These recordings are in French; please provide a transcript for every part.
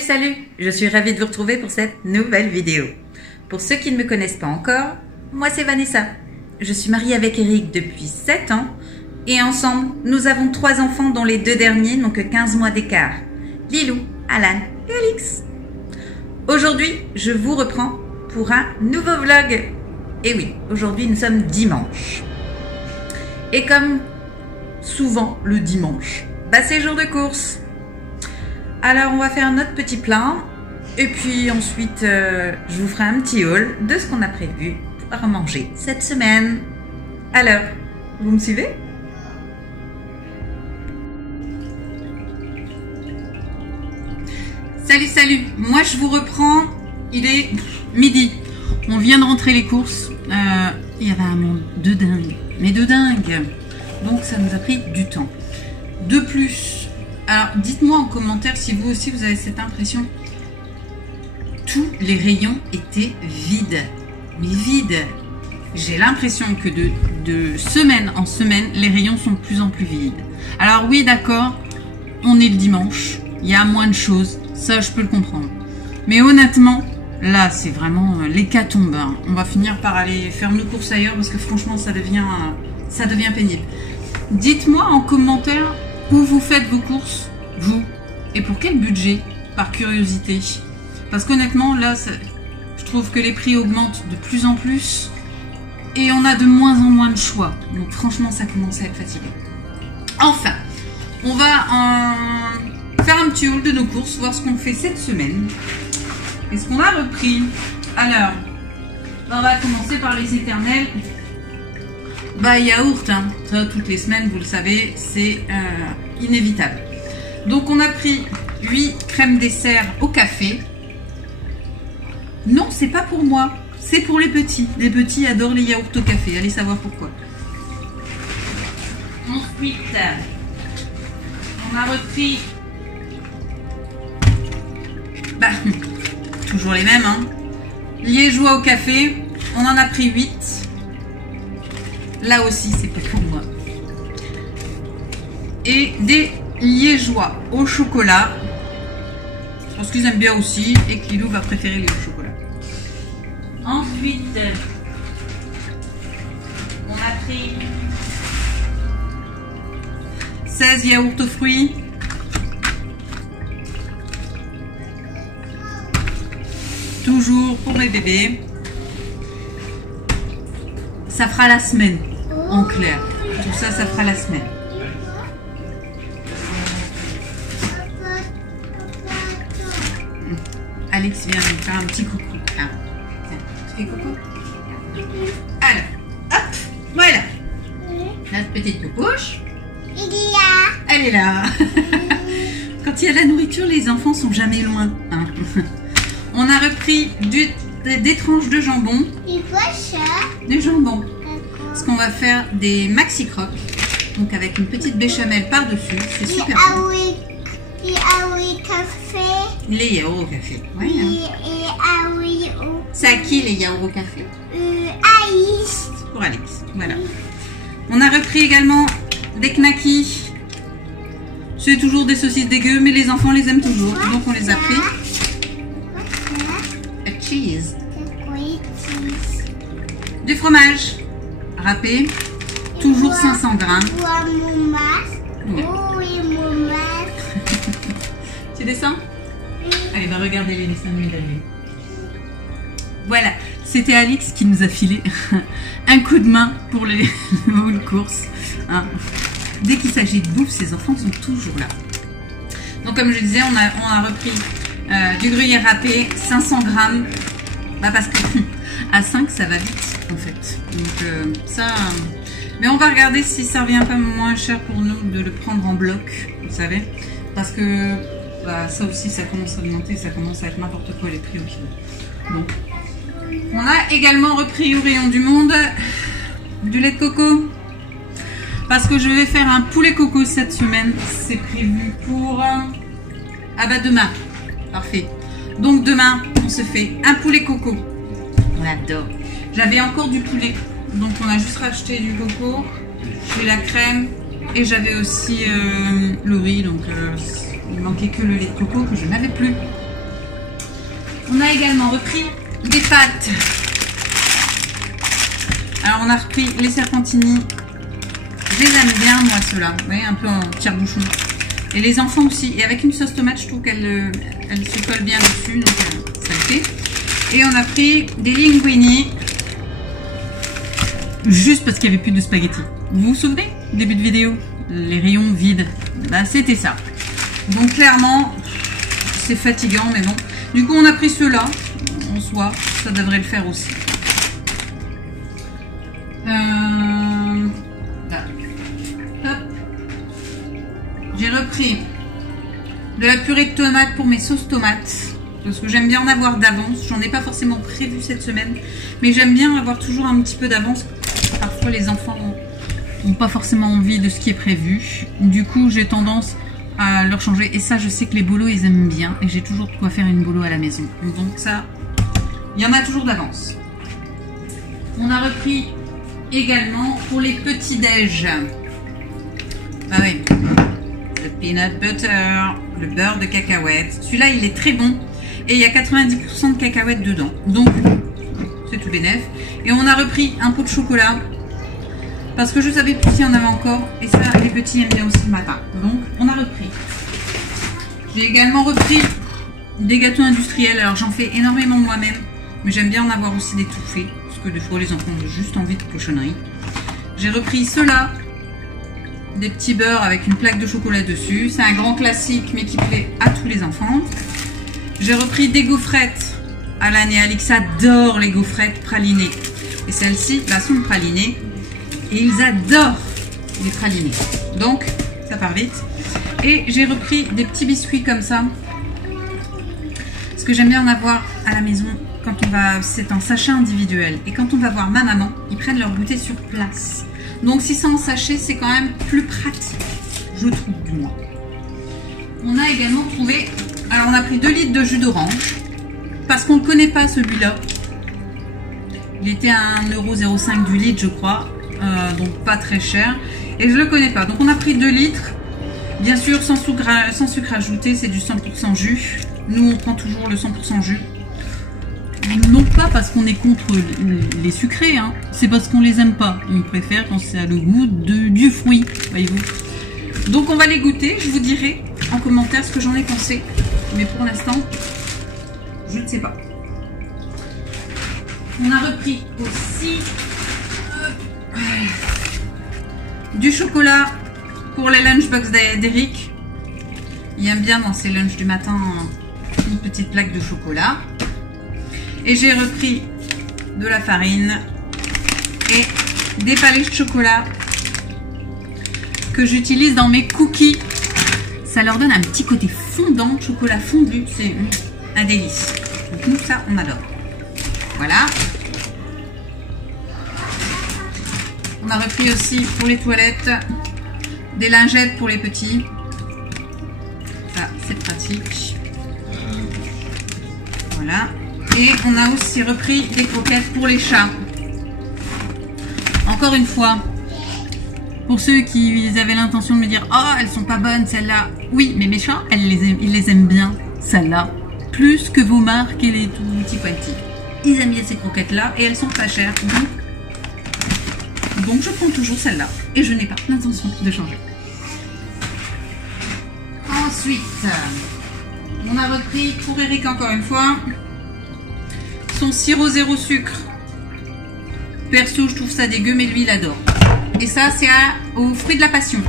Salut, je suis ravie de vous retrouver pour cette nouvelle vidéo. Pour ceux qui ne me connaissent pas encore, moi c'est Vanessa. Je suis mariée avec Eric depuis 7 ans et ensemble, nous avons 3 enfants dont les 2 derniers n'ont que 15 mois d'écart. Lilou, Alan et Alix. Aujourd'hui, je vous reprends pour un nouveau vlog. Et oui, aujourd'hui nous sommes dimanche. Et comme souvent le dimanche, c'est jour de course. Alors on va faire notre petit plan et puis ensuite je vous ferai un petit haul de ce qu'on a prévu pour manger cette semaine. Alors, vous me suivez? Salut, moi je vous reprends, il est midi, on vient de rentrer les courses, il y avait un monde de dingue, mais de dingue, donc ça nous a pris du temps. De plus, alors dites-moi en commentaire si vous aussi vous avez cette impression, tous les rayons étaient vides, mais vides. J'ai l'impression que de semaine en semaine, les rayons sont de plus en plus vides. Alors oui d'accord, on est le dimanche, il y a moins de choses, ça je peux le comprendre. Mais honnêtement, là c'est vraiment l'hécatombe. On va finir par aller faire nos courses ailleurs parce que franchement ça devient pénible. Dites-moi en commentaire où vous faites vos courses, vous, et pour quel budget, par curiosité. Parce qu'honnêtement, là, je trouve que les prix augmentent de plus en plus et on a de moins en moins de choix. Donc franchement, ça commence à être fatigant. Enfin, on va faire un petit haul de nos courses, voir ce qu'on fait cette semaine. Et ce qu'on a repris. Alors, on va commencer par les éternels. Yaourt, hein. Ça toutes les semaines, vous le savez, c'est inévitable. Donc on a pris 8 crèmes dessert au café. Non, c'est pas pour moi, c'est pour les petits. Les petits adorent les yaourts au café, allez savoir pourquoi. Ensuite, on a repris toujours les mêmes, hein. Liégeois au café, on en a pris 8. Là aussi, c'est pas pour moi. Et des liégeois au chocolat. Je pense qu'ils aiment bien aussi et que Lilou va préférer les au chocolat. Ensuite, on a pris 16 yaourts aux fruits. Toujours pour mes bébés. Ça fera la semaine. En clair, tout ça, ça fera la semaine. Alex vient de me faire un petit coucou. Ah, tiens, tu fais coucou. Alors, hop, voilà. Notre petite coupouche. Elle est là. Quand il y a de la nourriture, les enfants sont jamais loin. Hein. On a repris des tranches de jambon. Du jambon. Parce qu'on va faire des maxi crocs, donc avec une petite béchamel par-dessus, c'est super bon. Les yaourts au café. Ouais, hein. C'est à qui les yaourts au café? Alice. Pour Alex, voilà. On a repris également des knackis. C'est toujours des saucisses dégueu, mais les enfants les aiment toujours, donc on les a pris. A cheese. Du fromage râpé, toujours 500 grammes. Ouais. Tu descends? Allez, va regarder les dessins animés d'Alvin. Voilà, c'était Alix qui nous a filé un coup de main pour les courses. Hein. Dès qu'il s'agit de bouffe, ces enfants sont toujours là. Donc comme je disais, on a repris du gruyère râpé, 500 grammes. Parce que à 5, ça va vite en fait. Donc mais on va regarder si ça revient pas moins cher pour nous de le prendre en bloc, vous savez. Parce que ça aussi, ça commence à augmenter, ça commence à être n'importe quoi les prix au kilo. Bon. On a également repris au rayon du monde du lait de coco. Parce que je vais faire un poulet coco cette semaine. C'est prévu pour demain. Parfait. Donc demain, on se fait un poulet coco. On adore. J'avais encore du poulet, donc on a juste racheté du coco. J'ai la crème et j'avais aussi le riz, donc il manquait que le lait de coco que je n'avais plus. On a également repris des pâtes. Alors on a repris les serpentini. Je les aime bien moi ceux-là. Vous voyez, un peu en tire-bouchon. Et les enfants aussi. Et avec une sauce tomate, je trouve qu'elle se colle bien dessus. Donc ça le fait. Et on a pris des linguini. Juste parce qu'il n'y avait plus de spaghettis. Vous vous souvenez, début de vidéo, les rayons vides. Bah, c'était ça. Donc clairement, c'est fatigant, mais bon. Du coup, on a pris ceux-là. En soi, ça devrait le faire aussi. Là. Hop. J'ai repris de la purée de tomates pour mes sauces tomates. Parce que j'aime bien en avoir d'avance. J'en ai pas forcément prévu cette semaine. Mais j'aime bien avoir toujours un petit peu d'avance. Parfois, les enfants n'ont pas forcément envie de ce qui est prévu. Du coup, j'ai tendance à leur changer. Et ça, je sais que les bolos, ils aiment bien. Et j'ai toujours de quoi faire une bolo à la maison. Donc ça, il y en a toujours d'avance. On a repris également pour les petits déj. Ah oui. Le peanut butter, le beurre de cacahuète. Celui-là, il est très bon. Et il y a 90% de cacahuètes dedans. Donc, c'est tout bénef. Et on a repris un pot de chocolat. Parce que je savais plus s'il y en avait encore. Et ça, les petits aiment bien aussi le matin. Donc, on a repris. J'ai également repris des gâteaux industriels. Alors, j'en fais énormément moi-même. Mais j'aime bien en avoir aussi des tout faits. Parce que des fois, les enfants ont juste envie de cochonnerie. J'ai repris ceux-là. Des petits beurres avec une plaque de chocolat dessus. C'est un grand classique, mais qui plaît à tous les enfants. J'ai repris des gaufrettes. Alan et Alix adorent les gaufrettes pralinées. Et celles-ci sont pralinées. Et ils adorent les pralinés. Donc, ça part vite. Et j'ai repris des petits biscuits comme ça. Parce que j'aime bien en avoir à la maison quand on va... C'est en sachet individuel. Et quand on va voir ma maman, ils prennent leur goûter sur place. Donc, si c'est en sachet, c'est quand même plus pratique. Je trouve, du moins. On a également trouvé... Alors, on a pris 2 litres de jus d'orange. Parce qu'on ne le connaît pas, celui-là. Il était à 1,05 € du litre, je crois. Donc pas très cher. Et je le connais pas. Donc on a pris 2 litres. Bien sûr, sans sucre ajouté, c'est du 100% jus. Nous, on prend toujours le 100% jus. Non pas parce qu'on est contre les sucrés, hein. C'est parce qu'on les aime pas. On préfère quand c'est à le goût du fruit, voyez-vous. Donc on va les goûter. Je vous dirai en commentaire ce que j'en ai pensé. Mais pour l'instant, je ne sais pas. On a repris aussi du chocolat pour les lunchbox d'Eric. Il aime bien dans ses lunchs du matin une petite plaque de chocolat. Et j'ai repris de la farine et des palets de chocolat que j'utilise dans mes cookies. Ça leur donne un petit côté fondant, chocolat fondu. C'est un délice. Donc nous, ça, on adore. Voilà. On a repris aussi pour les toilettes des lingettes pour les petits. Ça, c'est pratique. Voilà. Et on a aussi repris des croquettes pour les chats. Encore une fois, pour ceux qui avaient l'intention de me dire « Oh, elles sont pas bonnes, celles-là. » Oui, mais mes chats, ils les aiment bien, celles-là. Plus que vos marques et les tout petits pointis. Ils aiment bien ces croquettes-là et elles sont pas chères. Donc je prends toujours celle-là et je n'ai pas l'intention de changer. Ensuite, on a repris pour Eric encore une fois son sirop 0 sucre. Perso, je trouve ça dégueu, mais lui il adore. Et ça, c'est aux fruits de la passion.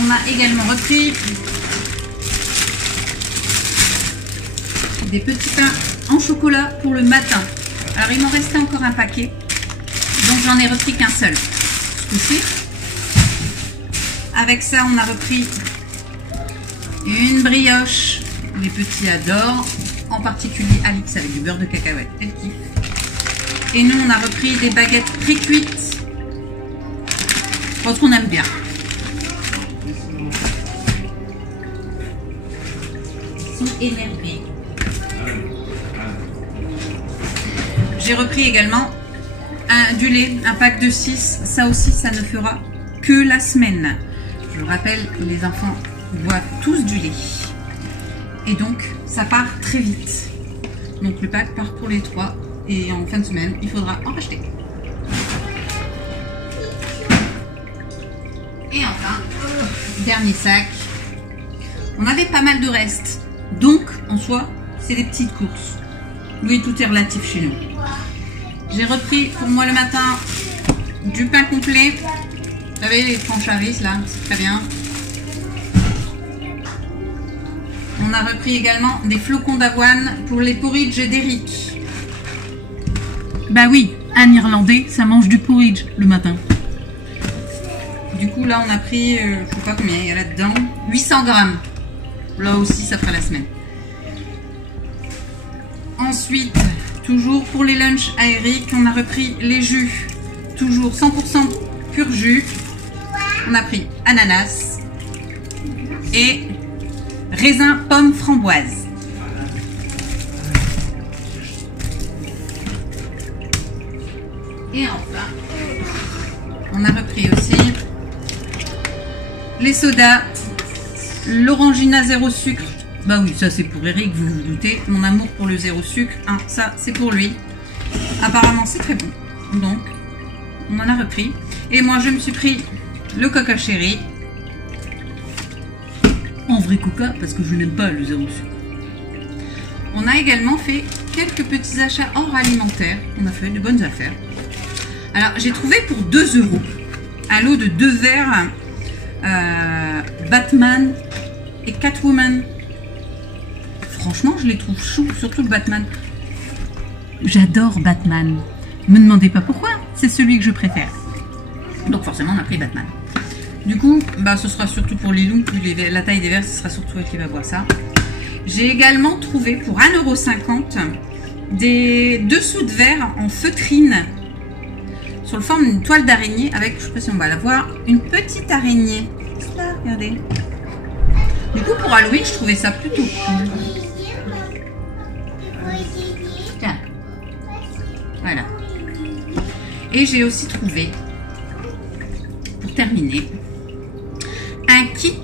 On a également repris des petits pains en chocolat pour le matin. Alors il m'en restait encore un paquet. Donc j'en ai repris qu'un seul. Ce coup-ci. Avec ça, on a repris une brioche. Les petits adorent. En particulier Alix avec du beurre de cacahuète. Elle kiffe. Et nous, on a repris des baguettes pré-cuites. Parce qu'on aime bien. Ils sont énervés. J'ai repris également du lait, un pack de 6. Ça aussi, ça ne fera que la semaine. Je vous rappelle que les enfants boivent tous du lait. Et donc, ça part très vite. Donc, le pack part pour les 3. Et en fin de semaine, il faudra en racheter. Et enfin, dernier sac. On avait pas mal de restes. Donc, en soi, c'est des petites courses. Oui, tout est relatif chez nous. J'ai repris pour moi le matin du pain complet. Vous savez, les tranches à riz, là, c'est très bien. On a repris également des flocons d'avoine pour les porridge d'Eric. Bah oui, un Irlandais, ça mange du porridge le matin. Du coup, là, on a pris, je sais pas combien il y a là-dedans, 800 grammes. Là aussi, ça fera la semaine. Ensuite, toujours pour les lunchs à Eric, on a repris les jus. Toujours 100% pur jus. On a pris ananas et raisin pomme framboise. Et enfin, on a repris aussi les sodas, l'orangina zéro sucre. Bah oui, ça c'est pour Eric, vous vous doutez. Mon amour pour le zéro sucre, hein, ça c'est pour lui. Apparemment c'est très bon. Donc, on en a repris. Et moi je me suis pris le Coca Cherry. En vrai Coca, parce que je n'aime pas le zéro sucre. On a également fait quelques petits achats hors alimentaire. On a fait de bonnes affaires. Alors, j'ai trouvé pour 2 € un lot de 2 verres Batman et Catwoman. Franchement, je les trouve choux, surtout le Batman. J'adore Batman. Me demandez pas pourquoi, c'est celui que je préfère. Donc forcément, on a pris Batman. Du coup, bah, ce sera surtout pour Lilou, puis la taille des verres, ce sera surtout elle qui va boire ça. J'ai également trouvé pour 1,50 € des dessous de verre en feutrine sur le forme d'une toile d'araignée avec, je sais pas si on va la voir, une petite araignée. Là, regardez. Du coup, pour Halloween, je trouvais ça plutôt cool. Tiens. Voilà. Et j'ai aussi trouvé, pour terminer, un kit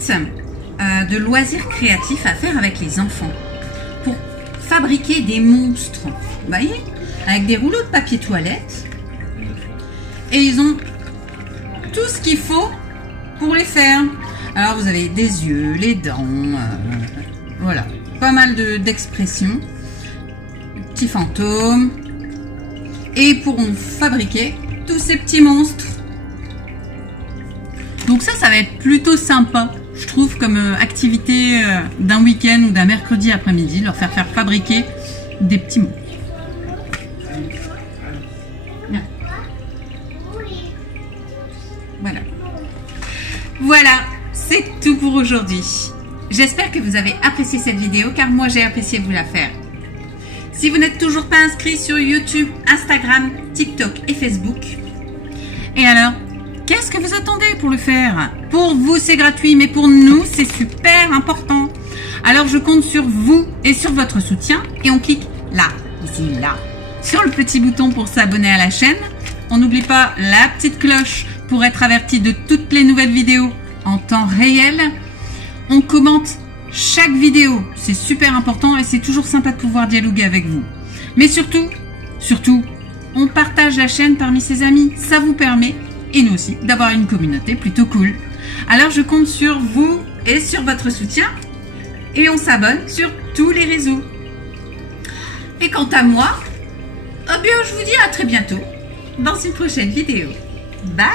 de loisirs créatifs à faire avec les enfants pour fabriquer des monstres. Vous voyez, avec des rouleaux de papier toilette. Et ils ont tout ce qu'il faut pour les faire. Alors vous avez des yeux, les dents, voilà, pas mal d'expressions, petits fantômes, et ils pourront fabriquer tous ces petits monstres. Donc ça va être plutôt sympa, je trouve, comme activité d'un week-end ou d'un mercredi après-midi, leur faire fabriquer des petits monstres. Voilà. Voilà, c'est tout pour aujourd'hui. J'espère que vous avez apprécié cette vidéo car moi j'ai apprécié vous la faire. Si vous n'êtes toujours pas inscrit sur YouTube, Instagram, TikTok et Facebook, et alors, qu'est-ce que vous attendez pour le faire? Pour vous c'est gratuit, mais pour nous c'est super important. Alors je compte sur vous et sur votre soutien et on clique là, ici, là, sur le petit bouton pour s'abonner à la chaîne. On n'oublie pas la petite cloche pour être averti de toutes les nouvelles vidéos en temps réel. On commente chaque vidéo, c'est super important et c'est toujours sympa de pouvoir dialoguer avec vous. Mais surtout, on partage la chaîne parmi ses amis. Ça vous permet, et nous aussi, d'avoir une communauté plutôt cool. Alors je compte sur vous et sur votre soutien et on s'abonne sur tous les réseaux. Et quant à moi, eh bien, je vous dis à très bientôt dans une prochaine vidéo. Bye!